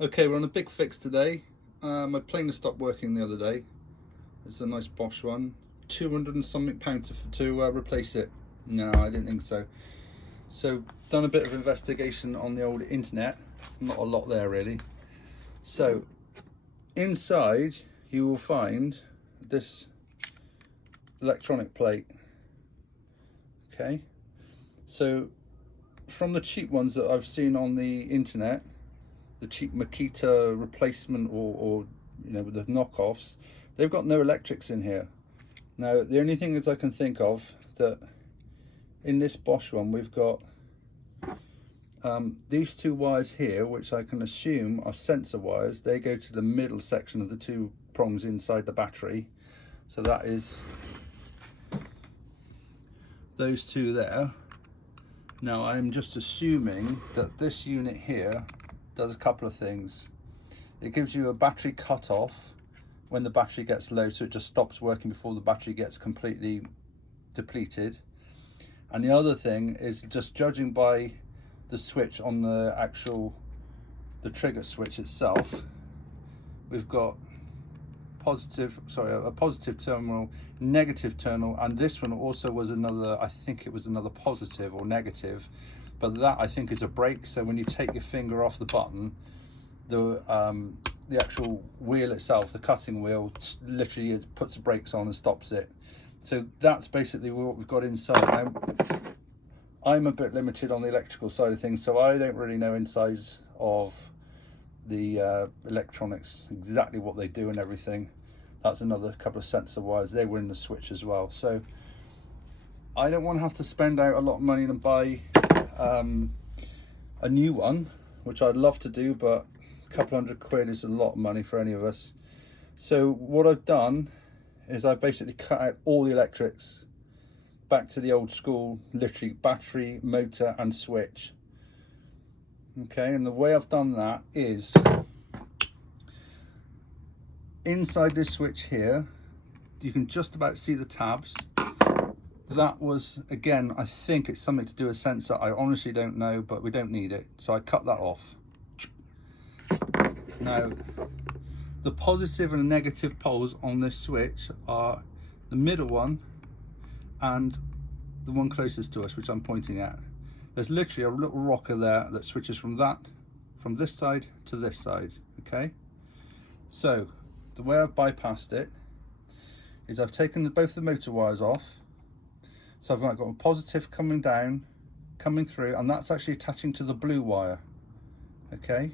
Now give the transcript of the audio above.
Okay, we're on a big fix today. My planer stopped working the other day. It's a nice Bosch one. 200 and something pounds to replace it. No, I didn't think so. So, done a bit of investigation on the old internet. Not a lot there really. So, inside you will find this electronic plate. Okay, so from the cheap ones that I've seen on the internet, the cheap Makita replacement or you know, the knockoffs, they've got no electrics in here. Now the only thing that I can think of that in this Bosch one we've got these two wires here, which I can assume are sensor wires. They go to the middle section of the two prongs inside the battery, so that is those two there. Now I'm just assuming that this unit here does a couple of things. It gives you a battery cut-off when the battery gets low, so it just stops working before the battery gets completely depleted. And the other thing is, just judging by the switch on the trigger switch itself, we've got a positive terminal, negative terminal, and this one also was another, I think it was another positive or negative, but that I think is a brake. So when you take your finger off the button, the actual wheel itself, the cutting wheel, literally puts the brakes on and stops it. So that's basically what we've got inside. Now, I'm a bit limited on the electrical side of things, so I don't really know insides of the electronics, exactly what they do and everything. That's another couple of sensor wires. They were in the switch as well. So I don't want to have to spend out a lot of money and buy a new one, which I'd love to do, but a couple £100 is a lot of money for any of us. So what I've done is I've basically cut out all the electrics, back to the old school, literally battery, motor and switch. Okay, and the way I've done that is inside this switch here, you can just about see the tabs. That was, again, I think it's something to do with sensor. I honestly don't know, but we don't need it, so I cut that off. Now, the positive and negative poles on this switch are the middle one and the one closest to us, which I'm pointing at. There's literally a little rocker there that switches from this side to this side. Okay, so the way I've bypassed it is I've taken both the motor wires off. So I've got a positive coming down, coming through, and that's actually attaching to the blue wire. Okay,